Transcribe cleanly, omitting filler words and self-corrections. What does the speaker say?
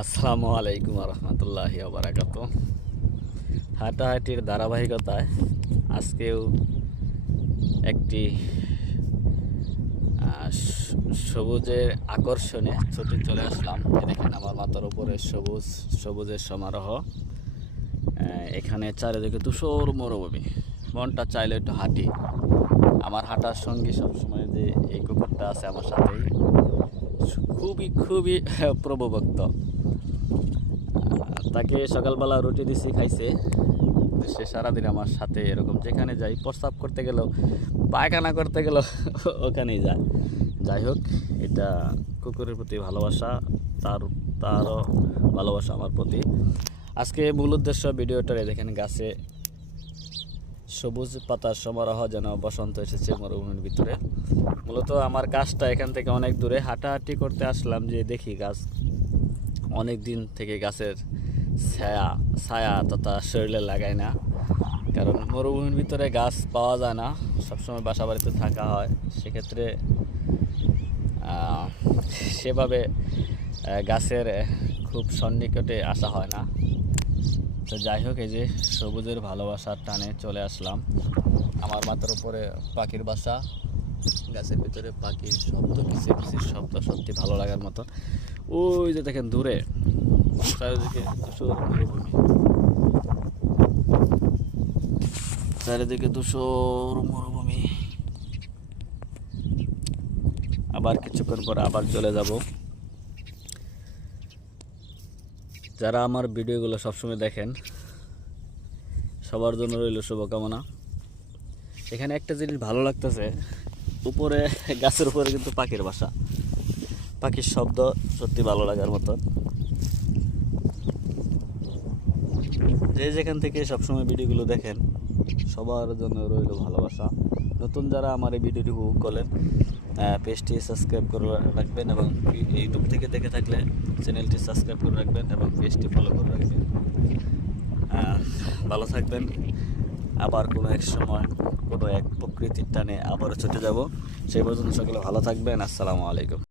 আসসালামু আলাইকুম রহমতুল্লাহি ওবারাকাতু। হাঁটাহাঁটির ধারাবাহিকতায় আজকেও একটি সবুজের আকর্ষণে ছুটে চলে আসলাম। দেখেন আমার মাথার উপরে সবুজ সবুজের সমারোহ। এখানে চারিদিকে ধূসর মরুভূমি। মনটা চাইলে একটু হাঁটি। আমার হাঁটার সঙ্গী সবসময় যে এই কুকুরটা আছে আমার সাথেই, খুবই খুবই প্রভুভক্ত। তাকে সকালবেলা রুটি দিছি, খাইছে। সে সারাদিন আমার সাথে এরকম, যেখানে যাই, প্রস্রাব করতে গেলেও, পায়খানা করতে গেলেও ওখানেই যায়। যাই হোক, এটা কুকুরের প্রতি ভালোবাসা, তারও ভালোবাসা আমার প্রতি। আজকে মূল উদ্দেশ্য ভিডিওটারে দেখেন, গাছে সবুজ পাতার সমারোহ, যেন বসন্ত এসেছে মরুভূমির ভিতরে। মূলত আমার কাজটা এখান থেকে অনেক দূরে, হাঁটাহাঁটি করতে আসলাম যে দেখি গাছ, অনেক দিন থেকে গাছের ছায়া তথা শরীরে লাগায় না, কারণ মরুভূমির ভিতরে গাছ পাওয়া যায় না, সবসময় বাসা বাড়িতে থাকা হয়, সেক্ষেত্রে সেভাবে গাছের খুব সন্নিকটে আসা হয় না। তো যাই হোক, এই যে সবুজের ভালোবাসার টানে চলে আসলাম। আমার মাথার উপরে পাখির বাসা, গাছের ভিতরে পাখির শব্দ, কিচির শব্দ সত্যি ভালো লাগার মতো। ওই যে দেখেন দূরে চারিদিকে ধূসর মরুভূমি। আবার কিছুক্ষণ পর আবার চলে যাব। যারা আমার ভিডিওগুলো সবসময় দেখেন, সবার জন্য রইল শুভকামনা। এখানে একটা জিনিস ভালো লাগতেছে, উপরে গাছের উপরে কিন্তু পাখির বাসা, পাখির শব্দ সত্যি ভালো লাগার মতো। যে যেখান থেকে সবসময় ভিডিওগুলো দেখেন, সবার জন্য রইল ভালোবাসা। নতুন যারা আমার এই ভিডিওটি উপভোগ করলেন, পেজটি সাবস্ক্রাইব করে রাখবেন, এবং ইউটিউব থেকে দেখে থাকলে চ্যানেলটি সাবস্ক্রাইব করে রাখবেন এবং পেজটি ফলো করে রাখবেন। ভালো থাকবেন। আবার কোনো এক সময় কোনো এক প্রকৃতির টানে আবারও ছুটে যাব। সেই পর্যন্ত সকলে ভালো থাকবেন। আসসালামু আলাইকুম।